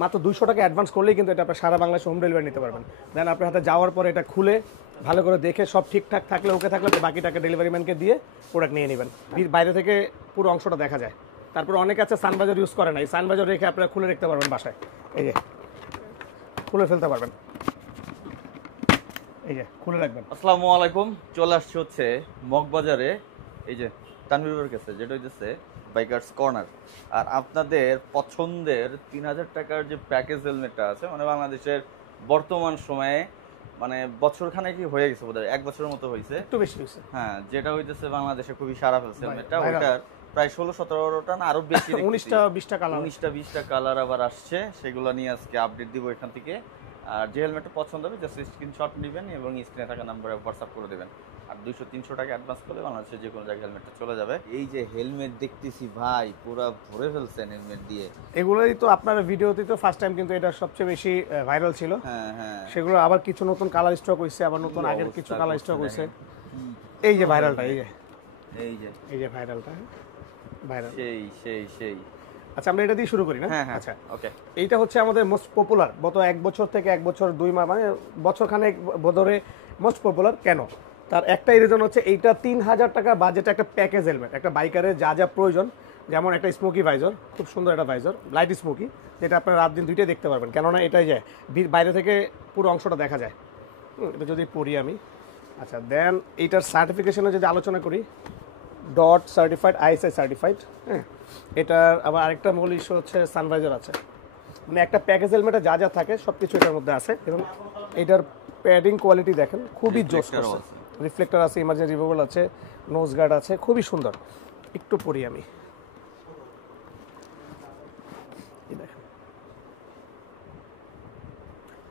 মাত্র 200 টাকা অ্যাডভান্স করলেই কিন্তু এটা আপনার সারা বাংলাদেশে হোম ডেলিভারি নিতে পারবেন। দেন আপনার হাতে যাওয়ার পরে এটা খুলে ভালো করে দেখে সব ঠিকঠাক থাকলে ওকে থাকলে বাকি টাকা ডেলিভারি ম্যানকে দিয়ে প্রোডাক্ট নিয়ে নেবেন। বাইরে থেকে পুরো অংশটা দেখা যায়। তারপর অনেকে আছে সানবাজার ইউজ করে না, এই সানবাজার রেখে আপনারা খুলে রাখতে পারবেন বাসায়। এই যে খুলে ফেলতে পারবেন, এই যে খুলে রাখবেন। আসসালামু আলাইকুম, চলে আসছে হচ্ছে মগবাজারে এই যে তানভীরের কাছে, যেটা হইতেছে বাইকার্স কর্নার। আর আপনাদের পছন্দের 3000 টাকার যে প্যাকেজ হেলমেটটা আছে, মানে বাংলাদেশের বর্তমান সময়ে মানে বছরখানেক কি হয়ে গেছে, বোধহয় 1 বছরের মতো হয়েছে, একটু বেশি হয়েছে। হ্যাঁ, যেটা হইতেছে বাংলাদেশে খুবই সারা ফেলছে হেলমেটটা। ওইটার প্রায় 16-17টা না আরো বেশি 19টা-20টা কালার, 19টা-20টা কালার আবার আসছে। সেগুলো নিয়ে আজকে আপডেট দিব এখান থেকে। আর যে হেলমেটটা পছন্দ হবে জাস্ট স্ক্রিনশট নেবেন এবং স্ক্রিনে থাকা নাম্বারে হোয়াটসঅ্যাপ করে দেবেন। আর 200-300 টাকা অ্যাডভান্স করলে বাংলাদেশে যে কোনো জায়গায় হেলমেটটা চলে যাবে। এই যে হেলমেট দেখতেছি ভাই, পুরো ভরে ফেলছেন হেলমেট দিয়ে। এগুলোই তো আপনার ভিডিওতে তো ফার্স্ট টাইম কিন্তু এটা সবচেয়ে বেশি ভাইরাল ছিল। হ্যাঁ হ্যাঁ, সেগুলো আবার কিছু নতুন কালার স্টক হইছে, আবার নতুন আগের কিছু কালার স্টক হইছে। এই যে ভাইরালটা, এই যে ভাইরালটা, ভাইরাল সেই আচ্ছা, আমরা এটা দিয়ে শুরু করি না? হ্যাঁ হ্যাঁ, আচ্ছা ওকে। এইটা হচ্ছে আমাদের মোস্ট পপুলার, গত 1 বছর থেকে 1 বছর 2 মাস, মানে বছরখানেক ধরে মোস্ট পপুলার। কেন? তার একটাই রিজন হচ্ছে এইটা 3000 টাকা বাজেটে একটা প্যাকেজ হেলমেট, একটা বাইকারের যা যা প্রয়োজন, যেমন একটা স্মোকি ভাইজর, খুব সুন্দর একটা ভাইজর, লাইট স্মোকি, যেটা আপনারা রাত দিন দুইটাই দেখতে পারবেন। কেননা এটাই যায় বাইরে থেকে পুরো অংশটা দেখা যায়। এটা যদি পড়ি আমি, আচ্ছা দেন এইটার সার্টিফিকেশনে যদি আলোচনা করি, ডট সার্টিফাইড, আইএসআই সার্টিফাইড। হ্যাঁ, এটার আবার আরেকটা মূল ইস্যু হচ্ছে সানভাইজার আছে। মানে একটা প্যাকেজ হেলমেটে যা যা থাকে সব কিছু এটার মধ্যে আছে। এবং এটার প্যাডিং কোয়ালিটি দেখেন, খুবই জোস করছে। রিফ্লেক্টর আছে, ইমার্জেন্সি রিমুভাল আছে, নোজ গার্ড আছে, খুবই সুন্দর। একটু পড়ি আমি, এই দেখেন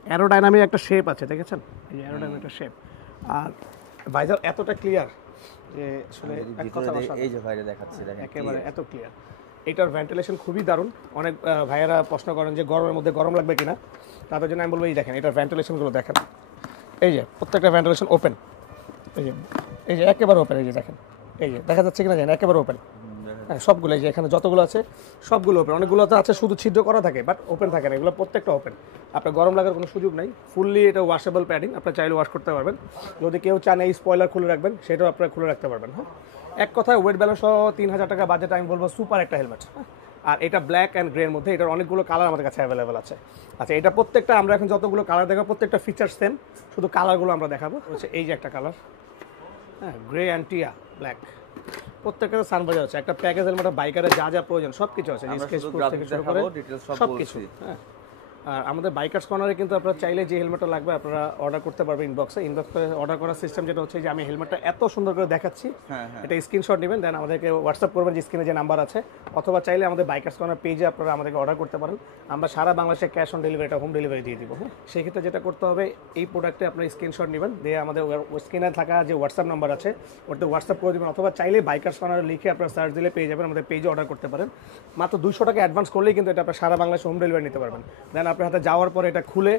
অ্যারোডাইনামিক একটা শেপ আছে, দেখেছেন? এই অ্যারোডাইনামিক একটা শেপ। আর ভাইজার এতটা ক্লিয়ার যে আসলে এক কথা এই যে ভাইরে দেখাচ্ছি, দেখেন একেবারে এত ক্লিয়ার। এটার ভেন্টিলেশন খুবই দারুণ। অনেক ভাইয়েরা প্রশ্ন করেন যে গরমের মধ্যে গরম লাগবে কিনা, তাদের জন্য আমি বলবো এই দেখেন এটার ভেন্টিলেশনগুলো দেখেন। এই যে প্রত্যেকটা ভেন্টিলেশন ওপেন, এই যে একেবারে ওপেন, এই যে দেখেন, এই যে দেখা যাচ্ছে কিনা জানেন, একেবারে ওপেন। হ্যাঁ, সবগুলো এই যে এখানে যতগুলো আছে সবগুলো ওপেন। অনেকগুলো তো আছে শুধু ছিদ্র করা থাকে, বাট ওপেন থাকে না, এগুলো প্রত্যেকটা ওপেন। আপনার গরম লাগার কোনো সুযোগ নাই। ফুললি এটা ওয়াশেবল প্যাডিং, আপনার চাইলে ওয়াশ করতে পারবেন। যদি কেউ চান এই স্পয়লার খুলে রাখবেন, সেটাও আপনারা খুলে রাখতে পারবেন। হ্যাঁ, এক কথায় ওয়েট ব্যালেন্স সহ 3000 টাকা বাজেট আমি বলবো সুপার একটা হেলমেট। আর এটা ব্ল্যাক অ্যান্ড গ্রের মধ্যে, এটার অনেকগুলো কালার আমাদের কাছে অ্যাভেলেবেল আছে। আচ্ছা, এটা প্রত্যেকটা আমরা এখন যতগুলো কালার দেখাবো প্রত্যেকটা ফিচার সেম, শুধু কালারগুলো আমরা দেখাবো। হচ্ছে এই যে একটা কালার, হ্যাঁ, গ্রে অ্যান্ড টিয়া ব্ল্যাক, প্রত্যেকটা সানবাজার আছে। একটা প্যাকেজ হেলমেট বাইকারের যা যা প্রয়োজন সব কিছু আছে, স্কেচ প্রুফ থেকে শুরু করে সব কিছু। হ্যাঁ, আর আমাদের বাইকার্স কর্নারে কিন্তু আপনারা চাইলে যে হেলমেটটা লাগবে আপনারা অর্ডার করতে পারবেন ইনবক্সে। ইনবক্সে অর্ডার করার সিস্টেম যেটা হচ্ছে যে আমি হেলমেটটা এত সুন্দর করে দেখাচ্ছি, এটা স্ক্রিনশট নেবেন, দেন আমাদেরকে হোয়াটসঅ্যাপ করবেন যে স্ক্রিনে যে নাম্বার আছে, অথবা চাইলে আমাদের বাইকার্স কর্নার পেজে আপনারা আমাদেরকে অর্ডার করতে পারেন। আমরা সারা বাংলাদেশে ক্যাশ অন ডেলিভারিটা হোম ডেলিভারি দিয়ে দিব। হ্যাঁ, সেই ক্ষেত্রে যেটা করতে হবে, এই প্রোডাক্টে আপনার স্ক্রিনশট নেবেন, দিয়ে আমাদের স্ক্রিনে থাকা যে হোয়াটসঅ্যাপ নাম্বার আছে ওটাতে হোয়াটসঅ্যাপ করে দেবেন, অথবা চাইলে বাইকার্স কর্নার লিখে আপনারা সার্চ দিলে পেয়ে যাবেন, আমাদের পেজে অর্ডার করতে পারেন। মাত্র 200 টাকা অ্যাডভান্স করলেই কিন্তু এটা আপনার সারা বাংলাদেশে হোম ডেলিভারি নিতে পারবেন। দেন আপনার হাতে যাওয়ার পরে এটা খুলে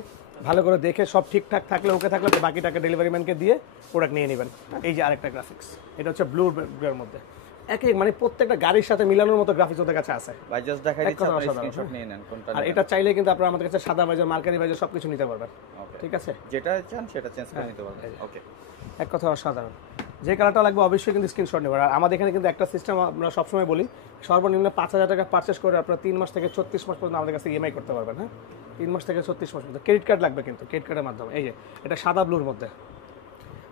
ভালো করে দেখে সব ঠিকঠাক থাকলে ওকে থাকলে বাকি টাকা ডেলিভারি ম্যানকে দিয়ে প্রোডাক্ট নিয়ে নেবেন। এই যে আরেকটা গ্রাফিক্স, এটা হচ্ছে ব্লু এর মধ্যে মানে প্রত্যেকটা গাড়ির সাথে মিলানোর মতো গ্রাফিক্স ওদের কাছে আছে। ভাই জাস্ট দেখাই দিচ্ছি, আপনি স্ক্রিনশট নিয়ে নেন কোনটা। আর এটা চাইলে কিন্তু আপনারা আমাদের কাছে সাদা ভাইজার, মার্কারি ভাইজার সবকিছু নিতে পারবেন। ঠিক আছে, যেটা চান সেটা চেঞ্জ করে নিতে পারবেন। ওকে, এক কথা অসাধারণ। যে কালারটা লাগবে অবশ্যই কিন্তু স্ক্রিনশট নেবেন। আর আমাদের এখানে কিন্তু একটা সিস্টেম আমরা সবসময় বলি, সর্বনিম্ন 5000 টাকা পারচেস করে আপনারা 3 মাস থেকে 36 মাস পর্যন্ত আমাদের কাছে ইএমআই করতে পারবেন। হ্যাঁ, 3 মাস থেকে 36 মাস পর্যন্ত। ক্রেডিট কার্ড লাগবে কিন্তু, ক্রেডিট কার্ডের মাধ্যমে। এই যে এটা সাদা ব্লুর মধ্যে।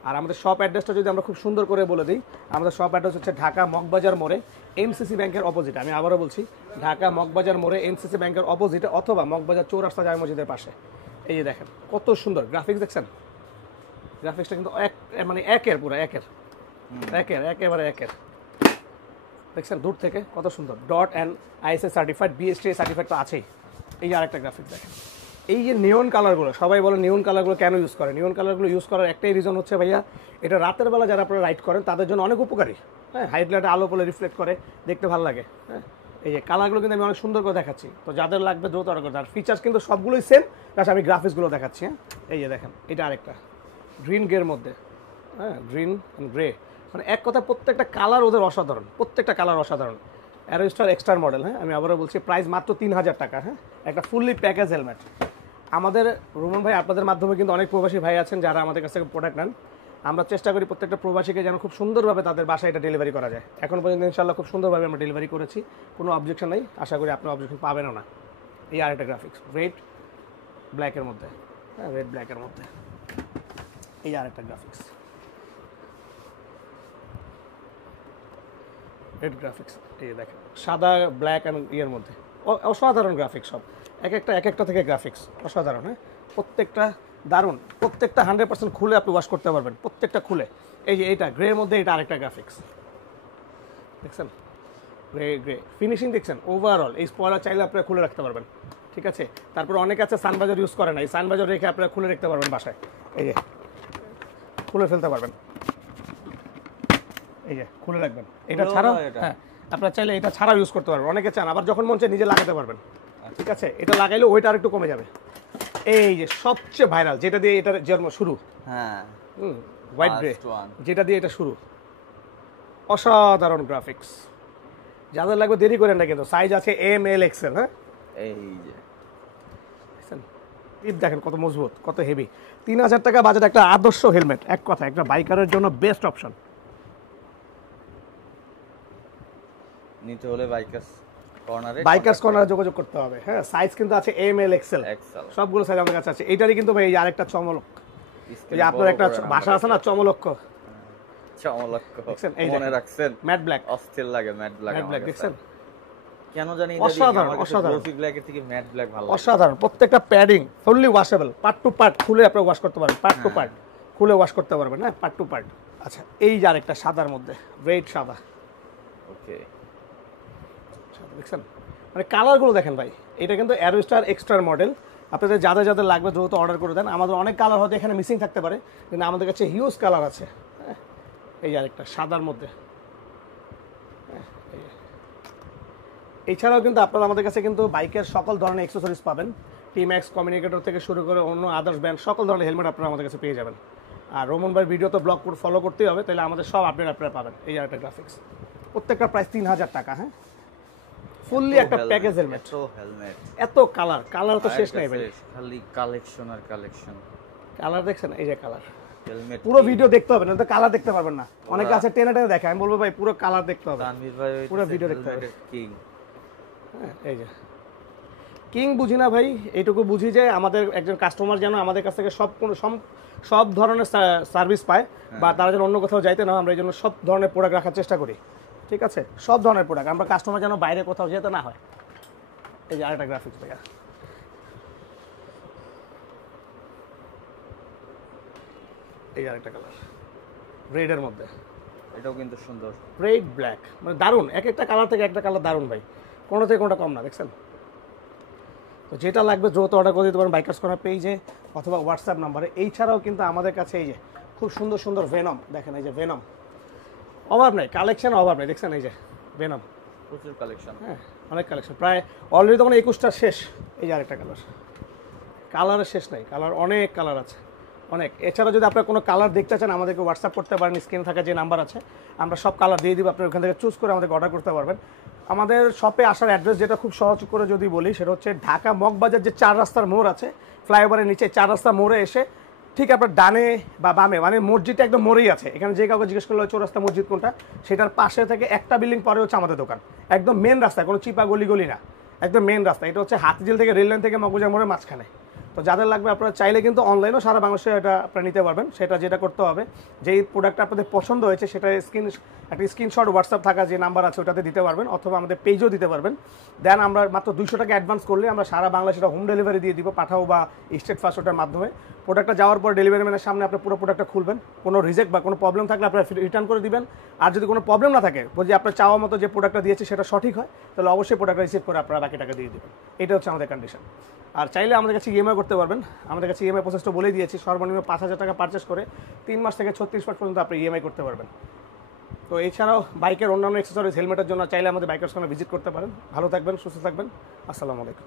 আর আমাদের শপ অ্যাড্রেসটা যদি আমরা খুব সুন্দর করে বলে দিই, আমাদের শপ অ্যাড্রেস হচ্ছে ঢাকা মগবাজার মোড়ে এমসিসি ব্যাংকের অপোজিটে। আমি আবারও বলছি, ঢাকা মগবাজার মোড়ে এমসিসি ব্যাংকের অপোজিটে, অথবা মগবাজার চৌরাস্তা জামে মসজিদের পাশে। এই যে দেখেন কত সুন্দর গ্রাফিক্স, দেখছেন? গ্রাফিক্সটা কিন্তু মানে একের পুরো একেবারে একের, দেখছেন দূর থেকে কত সুন্দর। Dot and ISA certified, BSTI certified তো আছেই। এই যে আরেকটা গ্রাফিক্স দেখেন, এই যে নিয়ন কালারগুলো, সবাই বলে নিয়ন কালারগুলো কেন ইউজ করে? নিয়ন কালারগুলো ইউজ করার একটাই রিজন হচ্ছে ভাইয়া, এটা রাতের বেলা যারা আপনারা রাইড করেন তাদের জন্য অনেক উপকারী। হ্যাঁ, হাইলাইটে আলো পলে রিফ্লেক্ট করে, দেখতে ভালো লাগে। হ্যাঁ, এই যে কালারগুলো কিন্তু আমি অনেক সুন্দর করে দেখাচ্ছি, তো যাদের লাগবে দ্রুত অর্ডার করতে। আর ফিচার্স কিন্তু সবগুলোই সেম, প্লাস আমি গ্রাফিক্সগুলো দেখাচ্ছি। হ্যাঁ, এই যে দেখেন এটা আরেকটা গ্রিন গ্রের মধ্যে। হ্যাঁ, গ্রিন অ্যান্ড গ্রে, মানে এক কথা প্রত্যেকটা কালার ওদের অসাধারণ, প্রত্যেকটা কালার অসাধারণ। অ্যারোস্টার এক্সট্রা মডেল, হ্যাঁ আমি আবারও বলছি প্রাইস মাত্র 3000 টাকা। হ্যাঁ একটা ফুললি প্যাকেজ হেলমেট। আমাদের রোমন ভাই আপনাদের মাধ্যমে কিন্তু অনেক প্রবাসী ভাই আছেন যারা আমাদের কাছ থেকে প্রোডাক্ট নেন। আমরা চেষ্টা করি প্রত্যেকটা প্রবাসীকে যেন খুব সুন্দরভাবে তাদের বাসায় এটা ডেলিভারি করা যায়। এখন পর্যন্ত ইনশাল্লাহ খুব সুন্দরভাবে আমরা ডেলিভারি করেছি, কোনো অবজেকশন নেই, আশা করি আপনার অবজেকশন পাবেনও না। এই আরেকটা গ্রাফিক্স রেড ব্ল্যাকের মধ্যে, হ্যাঁ রেড ব্ল্যাকের মধ্যে এই আরেকটা গ্রাফিক্স, রেড গ্রাফিক্স এই দেখেন সাদা ব্ল্যাক অ্যান্ড ইয়ের মধ্যে, অসাধারণ গ্রাফিক্স সব, এক একটা থেকে গ্রাফিক্স অসাধারণ। হ্যাঁ প্রত্যেকটা দারুণ, প্রত্যেকটা 100% খুলে আপনি ওয়াশ করতে পারবেন, প্রত্যেকটা খুলে। এই যে এইটা গ্রের মধ্যে এটা আরেকটা গ্রাফিক্স দেখছেন, গ্রে ফিনিশিং দেখছেন ওভারঅল। এই স্পয়লার চাইলে আপনারা খুলে রাখতে পারবেন, ঠিক আছে। তারপর অনেকে আছে সানবাজার ইউজ করে না, এই সানবাজার রেখে আপনারা খুলে রাখতে পারবেন বাসায়, এই যে খুলে ফেলতে পারবেন, এই যে খুলে রাখবেন। এটা ছাড়াও হ্যাঁ আপনারা চাইলে এটা ছাড়াও ইউজ করতে পারবেন, অনেকে চান আবার যখন মন চায় নিজে লাগাতে পারবেন, ঠিক আছে। এটা লাগাইলে ওইটা আরেকটু কমে যাবে। এই যে সবচেয়ে ভাইরাল যেটা দিয়ে এটার জন্ম শুরু, হ্যাঁ হোয়াইট গ্রে, যেটা দিয়ে এটা শুরু, অসাধারণ গ্রাফিক্স। যাদের লাগবে দেরি করেন না, কিন্তু সাইজ আছে এম এল এক্সেল। হ্যাঁ এই যে দেখেন কত মজবুত, কত হেভি। 3000 টাকা বাজেট একটা আদর্শ হেলমেট, এক কথা একটা বাইকারের জন্য বেস্ট অপশন। নিতে হলে বাইকার্স কর্নারে যোগাযোগ করতে হবে। হ্যাঁ সাইজ কিন্তু আছে এম এল এক্সেল, সবগুলো সাইজ আমাদের কাছে আছে। এটারই কিন্তু ভাই আরেকটা চমলক, এই যে আপনার একটা ভাষা আছে না চমলক্ষ, মনে রাখছেন ম্যাট ব্ল্যাক, অস্থির লাগে ম্যাট ব্ল্যাক দেখছেন কেন জানি অসাধারণ, অসাধারণ গ্লোসি ব্ল্যাকের থেকে ম্যাট ব্ল্যাক ভালো লাগে, অসাধারণ। প্রত্যেকটা padding fully washable, part to part খুলে আপনি ওয়াশ করতে পারবেন, পার্ট টু পার্ট খুলে ওয়াশ করতে পারবেন, হ্যাঁ পার্ট টু পার্ট। আচ্ছা এই যে আরেকটা সাদার মধ্যে রেড সাদা, ওকে দেখছেন মানে কালারগুলো দেখেন ভাই। এটা কিন্তু অ্যারোস্টার এক্সট্রা মডেল, আপনাদের যাদের যাদের লাগবে দ্রুত অর্ডার করে দেন। আমাদের অনেক কালার হয়তো এখানে মিসিং থাকতে পারে, কিন্তু আমাদের কাছে হিউজ কালার আছে। এই আরেকটা সাদার মধ্যে, এছাড়াও কিন্তু আপনারা আমাদের কাছে কিন্তু বাইকের সকল ধরনের অ্যাক্সেসরিজ পাবেন, টিম্যাক্স কমিউনিকেটর থেকে শুরু করে অন্য আদার্স ব্র্যান্ড সকল ধরনের হেলমেট আপনারা আমাদের কাছে পেয়ে যাবেন। আর রোমন ভাই ভিডিও তো ব্লগ ফলো করতেই হবে, তাহলে আমাদের সব আপডেট আপনারা পাবেন। এই আরেকটা গ্রাফিক্স, প্রত্যেকটা প্রাইস 3000 টাকা। হ্যাঁ ফুললি একটা প্যাকেজ হেলমেট, এত কালার তো শেষ নাই ভাই, খালি কালেকশন আর কালেকশন। কালার দেখছেন, এই যে কালার, পুরো ভিডিও দেখতে হবে না তো কালার দেখতে পারবেন না। অনেকে আছে টেনে টেনে দেখে, আমি বলবো ভাই পুরো কালার দেখতে হবে, পুরো ভিডিও দেখতে হবে। কিং, হ্যাঁ এই যে কিং বুঝি না ভাই, এইটুকু বুঝি যে আমাদের একজন কাস্টমার যেন আমাদের কাছ থেকে সব ধরনের সার্ভিস পায়, বা তারা যেন অন্য কোথাও যাইতে না, আমরা এই জন্য সব ধরনের প্রোডাক্ট রাখার চেষ্টা করি, ঠিক আছে। সব ধরনের প্রোডাক্ট আমরা কাস্টমার যেন বাইরে কোথাও যেতে না হয়। এই যে আরেকটা গ্রাফিক্স দেখা, এই আরেকটা কালার রেডের মধ্যে, এটাও কিন্তু সুন্দর, রেড ব্ল্যাক, মানে দারুণ। এক একটা কালার থেকে একটা কালার দারুণ ভাই, কোনো থেকে কোনোটা কম না, দেখছেন। তো যেটা লাগবে দ্রুত অর্ডার করে দিতে পারেন বাইকার্স কর্নার পেজে অথবা হোয়াটসঅ্যাপ নাম্বারে। এই ছাড়াও কিন্তু আমাদের কাছে এই যে খুব সুন্দর সুন্দর ভেনম দেখেন, এই যে ভেনম অভাব নেই, কালেকশন অভাব নেই, দেখছেন এই যে ভেনম প্রচুর কালেকশন, হ্যাঁ অনেক কালেকশন, প্রায় অলরেডি তখন 21টা শেষ। এই যে আরেকটা কালারের শেষ নাই, কালার অনেক কালার আছে অনেক। এছাড়া যদি আপনার কোনো কালার দেখতে চান আমাদেরকে হোয়াটসঅ্যাপ করতে পারেন, স্ক্রিনে থাকা যে নাম্বার আছে আমরা সব কালার দিয়ে দিব, আপনি ওখান থেকে চুজ করে আমাদেরকে অর্ডার করতে পারবেন। আমাদের শপে আসার অ্যাড্রেস যেটা খুব সহজ করে যদি বলি, সেটা হচ্ছে ঢাকা মগবাজার যে 4 রাস্তার মোড় আছে, ফ্লাইওভারের নিচে 4 রাস্তার মোড়ে এসে ঠিক আপনার ডানে বা বামে, মানে মসজিদটা একদম মোড়েই আছে। এখানে যে কাউকে জিজ্ঞেস করলে চৌরাস্তা মসজিদ কোনটা, সেটার পাশে থেকে একটা বিল্ডিং পরে হচ্ছে আমাদের দোকান, একদম মেন রাস্তায়, কোনো চিপা গলি না, একদম মেন রাস্তা। এটা হচ্ছে হাতিঝিল থেকে রেল লাইন থেকে মগবাজার মোড়ের মাঝখানে। তো যাদের লাগবে আপনারা চাইলে কিন্তু অনলাইনেও সারা বাংলাদেশে এটা আপনারা নিতে পারবেন। সেটা যেটা করতে হবে, যেই প্রোডাক্টটা আপনাদের পছন্দ হয়েছে সেটা একটা স্ক্রিনশট হোয়াটসঅ্যাপ থাকা যে নাম্বার আছে ওটাতে দিতে পারবেন, অথবা আমাদের পেজও দিতে পারবেন। দেন আমরা মাত্র 200 টাকা অ্যাডভান্স করলে আমরা সারা বাংলাদেশে এটা হোম ডেলিভারি দিয়ে দিব, পাঠাও বা স্টেট ফাস্ট ওটার মাধ্যমে। প্রোডাক্টটা যাওয়ার পর ডেলিভারি ম্যানের সামনে আপনি পুরো প্রোডাক্টটা খুলবেন, কোনো রিজেক্ট বা কোনো প্রবলেম থাকলে আপনারা রিটার্ন করে দিবেন। আর যদি কোনো প্রবলেম না থাকে, বলছি আপনার চাওয়া মতো যে প্রোডাক্টটা দিয়েছে সেটা সঠিক হয়, তাহলে অবশ্যই প্রোডাক্টটা রিসিভ করে আপনারা বাকি টাকা দিয়ে দেবেন। এটা হচ্ছে আমাদের কন্ডিশন। আর চাইলে আমাদের কাছে ইএমআই করতে পারবেন, আমাদের কাছে ইএমআই প্রসেসটা বলে দিয়েছি, সর্বনিম্ন 5000 টাকা পারচেস করে 3 মাস থেকে 36 মাস পর্যন্ত আপনি ইএমআই করতে পারবেন। তো এছাড়াও বাইকের অন্যান্য অ্যাক্সেসরিজ হেলমেটের জন্য চাইলে আমাদের বাইকার্স কর্নার ভিজিট করতে পারেন। ভালো থাকবেন, সুস্থ থাকবেন, আসসালামু আলাইকুম।